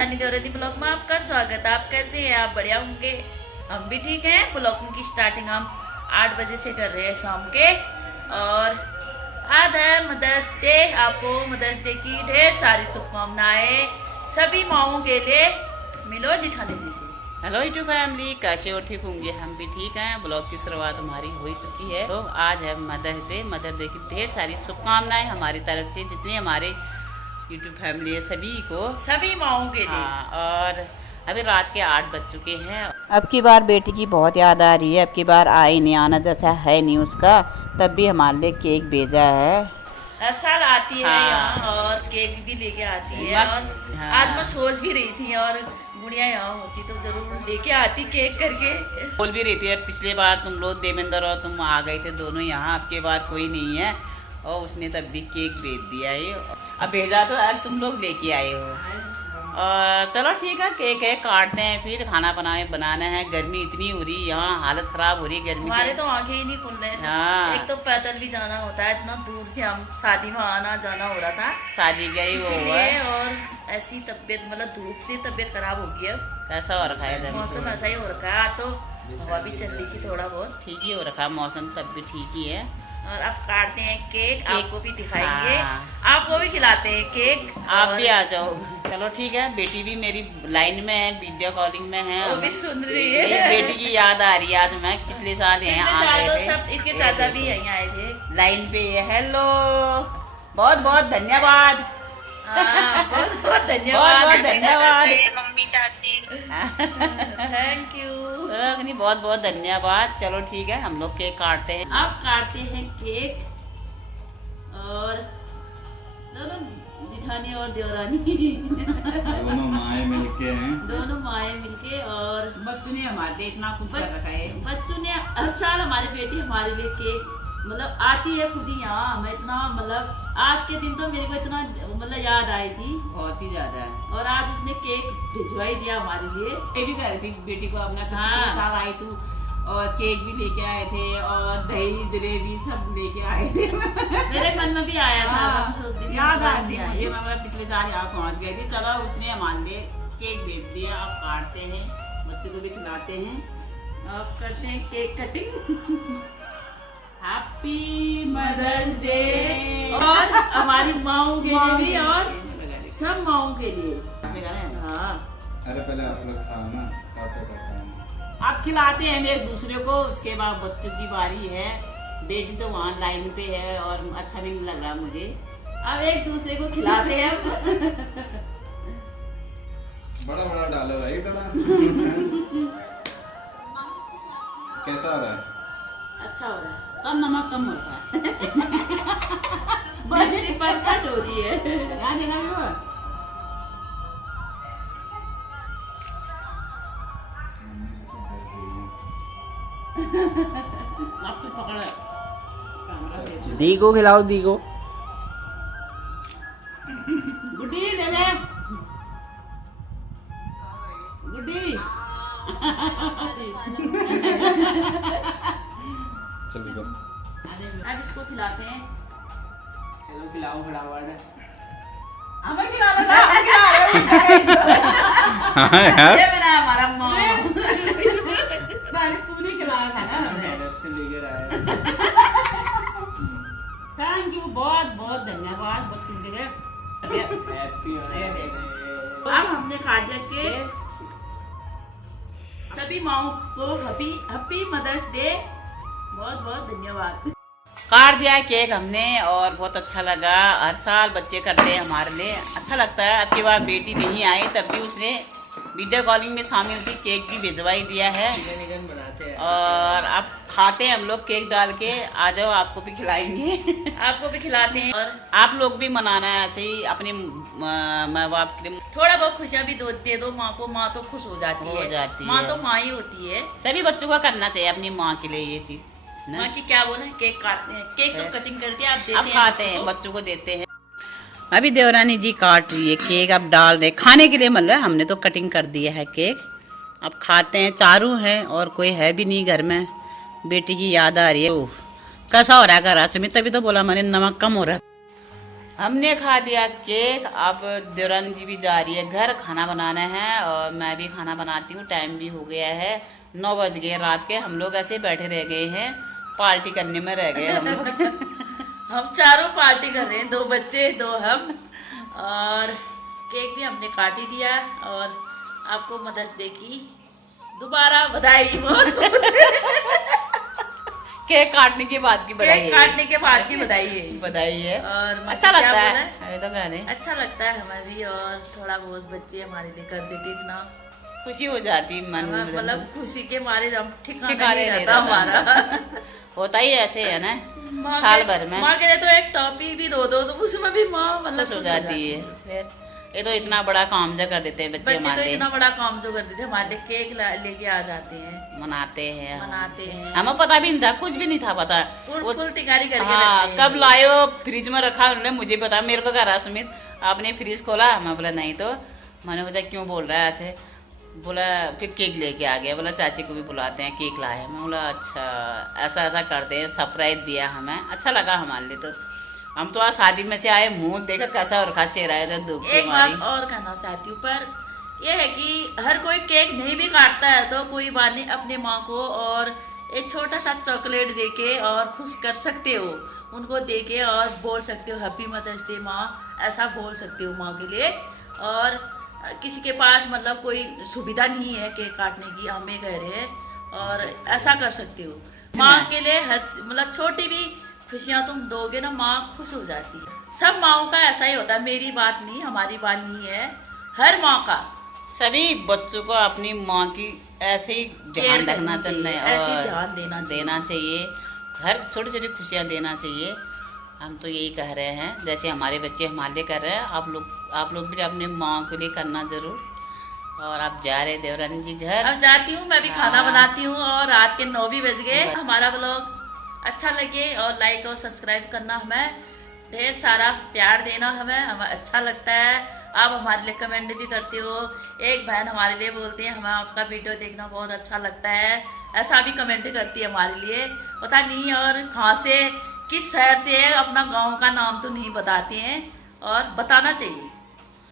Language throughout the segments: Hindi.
जेठानी देवरानी ब्लॉग में आपका स्वागत है। आप कैसे हैं? आप बढ़िया होंगे, हम भी ठीक हैं। ब्लॉग की स्टार्टिंग हम 8 बजे से कर रहे हैं शाम के, और आज है मदर्स डे। आपको मदर्स डे की ढेर सारी शुभकामनाएं सभी माओं के लिए। मिलो जेठानी जी से। हेलो यूट्यूब फैमिली, कैसे हो? ठीक होंगे, हम भी ठीक हैं। ब्लॉग की शुरुआत हमारी हो चुकी है। तो आज है मदर्स डे। मदर्स डे की ढेर सारी शुभकामनाएं हमारी तरफ से, जितने हमारे यूट्यूब फैमिली है सभी को, सभी माओं के लिए। हाँ, और अभी रात के 8 बज चुके हैं। अब की बार बेटी की बहुत याद आ रही है। अब की बार आई नहीं, आना जैसा है नहीं उसका, तब भी हमारे लिए केक भेजा है। हर साल आती है हाँ। यहाँ और केक भी लेके आती है। और हाँ। आज मैं सोच भी रही थी, और गुड़िया यहाँ होती तो जरूर लेके आती केक करके। बोल भी रही थी, पिछले बार तुम लोग देवेंद्र और तुम आ गए थे दोनों यहाँ, अब की बार कोई नहीं है, और उसने तब भी केक भेज दिया है। अब भेजा तो यार तुम लोग लेके आए हो। और चलो ठीक है, केक है, काटते हैं, फिर खाना बनाना है। गर्मी इतनी हो रही है यहाँ, हालत खराब हो रही है गर्मी हमारे से। तो आंखें ही नहीं खुल रहे हैं। हाँ। एक तो पैदल भी जाना होता है, इतना दूर से हम शादी में आना जाना हो रहा था, शादी गई वो इसीलिए। और ऐसी तबीयत, मतलब धूप से तबीयत खराब हो गई। अब कैसा हो रखा है? मौसम ऐसा ही हो रखा है। आज तो हवा भी चल रही थी थोड़ा बहुत, ठीक ही हो रखा है मौसम, तब भी ठीक ही है। और अब काटते हैं केक। आपको भी दिखाएंगे, हाँ। आपको भी खिलाते हैं केक। आप और भी आ जाओ। चलो ठीक है। बेटी भी मेरी लाइन में है, वीडियो कॉलिंग में है, वो भी सुन रही मेरी है। बेटी की याद आ रही है। आज मैं पिछले साल पिछले यहाँ आ साल गए तो थे। सब इसके चाचा भी यहीं आए थे। लाइन पे है। हेलो, बहुत बहुत धन्यवाद। हाँ, बहुत बहुत बहुत धन्यवाद। बहुत धन्यवाद। मम्मी चाची। Thank you. बहुत बहुत धन्यवाद। चलो ठीक है, हम लोग केक काटते हैं। अब काटते हैं केक, और दोनों जेठानी और देवरानी दोनों माए मिलके हैं। दोनों माए मिलके। और बच्चों ने हमारे लिए इतना कुछ कर रखा है। बच्चों ने हर साल, हमारी बेटी हमारे लिए केक मतलब आती है खुद ही यहाँ। मैं इतना मतलब आज के दिन तो मेरे को इतना मतलब याद आई थी, बहुत ही ज्यादा है। और आज उसने केक भिजवाई दिया हमारे लिए। ये भी कर रही थी बेटी को अपना, हाँ। पिछले साल आई तू, और केक भी लेके आए थे, और दही जलेबी सब लेके आए थे। मेरे मन में भी आया था। हाँ, मैं सोचती थी याद इस बार आती नहीं मुझे। आई। मैं पिछले साल यहाँ पहुँच गई थी। चलो, उसने हमारे लिए केक भेज दिया। अब काटते हैं, बच्चों को भी खिलाते हैं। अब करते हैं cake cutting. Happy mother's day. और हमारी माओं के लिए भी, और सब माओं के लिए। हाँ, अरे पहले आप लोग खाओ ना, काटो काटो। आप खिलाते हैं एक दूसरे को, उसके बाद बच्चों की बारी है। बेटी तो वहाँ लाइन पे है, और अच्छा नहीं लग रहा मुझे। अब एक दूसरे को खिलाते हैं। बड़ा बड़ा डालो भाई, बड़ा। कैसा हो रहा है? अच्छा हो रहा है। कम नमक कम होता है। बच्ची परफेक्ट हो रही है। ध्यान देना भी हो। अब तो पकड़ कैमरा। दी को खिलाओ, दी को। गुड्डी ले ले, गुड्डी। चलो बस। अब इसको खिलाते हैं। चलो खिलाओ फटाफट। हमें खिलाना था, हमें खिला रहे हो। हाँ यार। ये मेरा हमारा माँ। पहले तूने खिलाया था ना हमें। से लेकर आया। थैंक यू, बहुत बहुत धन्यवाद। बहुत हैप्पी अब हमने खा दिया केक। सभी माओं को हैप्पी मदर्स डे। बहुत बहुत धन्यवाद। काट दिया है केक हमने, और बहुत अच्छा लगा। हर साल बच्चे करते हैं हमारे लिए, अच्छा लगता है। अब की बार बेटी नहीं आई, तब भी उसने वीडियो कॉलिंग में शामिल थी, केक भी भिजवाई दिया है। बनाते हैं। और अब खाते हैं हम लोग केक डाल के। आ जाओ, आपको भी खिलाएंगे। आपको भी खिलाते हैं, और आप लोग भी मनाना है ऐसे ही अपने माँ बाप के लिए। थोड़ा बहुत खुशियाँ भी दे दो माँ को। माँ तो खुश हो जाती हो है। जाती माँ है। तो माँ ही होती है। सभी बच्चों का करना चाहिए अपनी माँ के लिए ये चीज ना। माँ की क्या बोले, केक काटते हैं। केक तो कटिंग करते हैं, आप देते अब हैं खाते हैं, बच्चों को। बच्चों को देते हैं। अभी देवरानी जी काट रही है केक, अब डाल रहे खाने के लिए। मतलब हमने तो कटिंग कर दिया है केक, अब खाते हैं। चारू है और कोई है भी नहीं घर में। बेटी की याद आ रही है। कैसा हो रहा है घर से? मैं तभी तो बोला मैंने, नमक कम हो रहा है। हमने खा दिया केक। अब देवरानी जी भी जा रही है घर खाना बनाना है और मैं भी खाना बनाती हूँ। टाइम भी हो गया है, 9 बज गए रात के। हम लोग ऐसे बैठे रह गए हैं, पार्टी करने में रह गए हम लोग। हम चारों पार्टी कर रहे हैं, 2 बच्चे 2 हम। और केक भी हमने काट ही दिया और आपको मदर्स डे की दोबारा बधाई। केक काटने के बाद की बधाई केक है। काटने के बाद की बधाई है। बधाई है। और अच्छा क्या लगता बोला है, अरे तो कहने अच्छा लगता है हमें भी। और थोड़ा बहुत बच्चे हमारे लिए कर देते, इतना खुशी हो जाती मन में। मतलब खुशी के मारे हम ठिकाने ठिकाने नहीं नहीं रहता रहता। हमारा। होता ही ऐसे है ना, माँ साल के- भर में माँ के लिए तो एक टॉपी भी दो तो उसमें भी माँ मतलब खुश हो जाती है। फिर ये तो इतना बड़ा काम जो कर देते हैं बच्चे बच्चे तो हमारे, इतना बड़ा काम जो कर देते हैं हमारे लिए, केक लेके आ जाते हैं, मनाते हैं। मनाते हैं। हमें पता भी नहीं था, कुछ भी नहीं था पता। वो- फुल तैयारी करके हाँ, रखते हैं। कब लायो फ्रिज में रखा उन्होंने, मुझे पता। मेरे को कह रहा सुमित आपने फ्रिज खोला, मैं बोला नहीं। तो मैंने बोला क्यों बोल रहा है ऐसे, बोला फिर केक लेके आ गया। बोला चाची को भी बुलाते हैं, केक लाए। मैं बोला अच्छा ऐसा ऐसा करते हैं, सरप्राइज दिया हमें। अच्छा लगा हमारे लिए। तो हम तो आज शादी में से आए, मुंह देखा कैसा रखा चेहरा है धूप की एक हमारी। बात और कहना चाहती हूँ, पर यह है कि हर कोई केक नहीं भी काटता है तो कोई बात नहीं, अपने माँ को और एक छोटा सा चॉकलेट देके और खुश कर सकते हो उनको, देके और बोल सकते हो हैप्पी मदर्स डे माँ, ऐसा बोल सकते हो माँ के लिए। और किसी के पास मतलब कोई सुविधा नहीं है केक काटने की, हमें कह रहे हैं, और ऐसा कर सकते हो माँ के लिए। हर मतलब छोटी भी खुशियाँ तुम दोगे ना, माँ खुश हो जाती है। सब माँओं का ऐसा ही होता है, मेरी बात नहीं, हमारी बात नहीं है, हर माँ का। सभी बच्चों को अपनी माँ की ऐसे ही ध्यान करनी रखना चाहिए, चाहिए ऐसे ही और ध्यान देना चाहिए। हर छोटी छोटी खुशियाँ देना चाहिए। हम तो यही कह रहे हैं, जैसे हमारे बच्चे हमारे लिए कर रहे हैं, आप लोग भी अपने माँ के लिए करना जरूर। और आप जा रहे देवरानी जी घर। अब जाती हूँ, मैं भी खाना हाँ। बनाती हूँ और रात के 9 भी बज गए। हमारा ब्लॉग अच्छा लगे और लाइक और सब्सक्राइब करना, हमें ढेर सारा प्यार देना, हमें अच्छा लगता है। आप हमारे लिए कमेंट भी करते हो। एक बहन हमारे लिए बोलती है हमें आपका वीडियो देखना बहुत अच्छा लगता है, ऐसा भी कमेंट करती है हमारे लिए। पता नहीं और कहाँ से, किस शहर से है, अपना गांव का नाम तो नहीं बताते हैं और बताना चाहिए।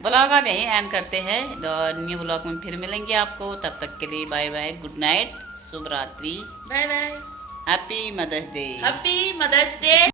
ब्लॉग आप यहीं एंड करते हैं और न्यू ब्लॉग में फिर मिलेंगे आपको। तब तक के लिए बाय बाय, गुड नाइट, शुभ रात्रि, bye bye, happy mother's day. Happy mother's day.